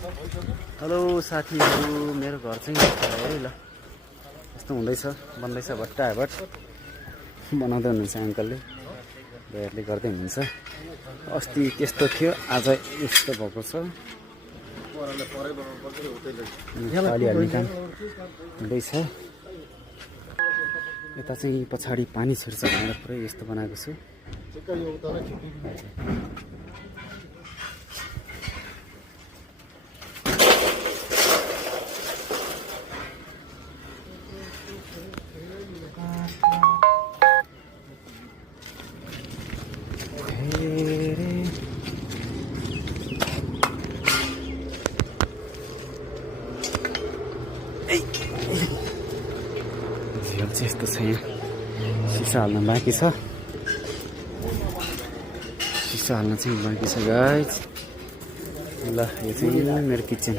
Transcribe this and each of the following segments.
Hello साथीहरू, मेरो घर चाहिँ है ल यस्तो हुँदैछ, बन्दैछ भट्टाभट बनाउँदै हुनुहुन्छ अङ्कलले, भाइहरूले गर्दै हुनुहुन्छ। अस्ति त्यस्तो थियो, आज यस्तो भएको छ। अलि हाल्ने काम हुँदैछ। यता चाहिँ पछाडि पानी छिर्छ भनेर पुरै यस्तो बनाएको छु। झिल चाहिँ यस्तो छ, यहाँ सिसा हाल्न बाँकी छ। सिसा हाल्न चाहिँ बाँकी छ गाइज। ल यो चाहिँ मेरो किचन।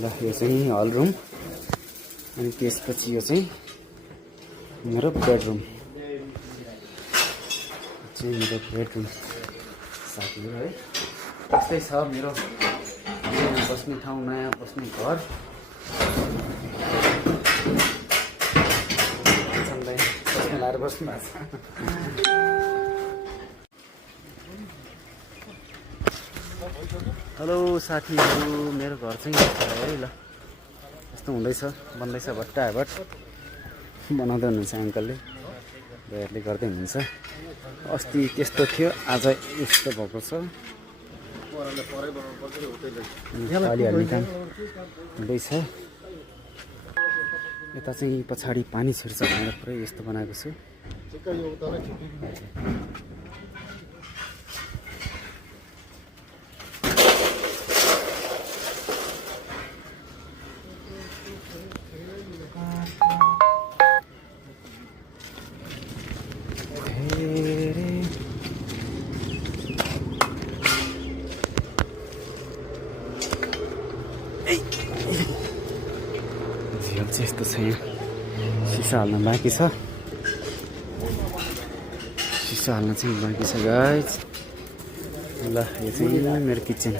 ल यो चाहिँ हल रुम, अनि त्यसपछि यो चाहिँ मेरो बेडरुम। चाहिँ मेरो बेडरुम साथीहरू है, यस्तै छ मेरो नयाँ बस्ने ठाउँ, नयाँ बस्ने घर। लाएर बस्नु भएको छ। हेलो साथीहरू, मेरो घर चाहिँ है ल यस्तो हुँदैछ, बन्दैछ भट्टाभट बनाउँदै हुनुहुन्छ अङ्कलले, भाइहरूले गर्दै हुनुहुन्छ। अस्ति त्यस्तो थियो, आज यस्तो भएको छ। अलि हाल्ने काम हुँदैछ। यता चाहिँ पछाडि पानी छिर्छ भनेर पुरै यस्तो बनाएको छु। झिल चाहिँ यस्तो छ, यहाँ सिसा हाल्न बाँकी छ। सिसा हाल्न चाहिँ बाँकी छ गाइज। ल यो चाहिँ मेरो किचन।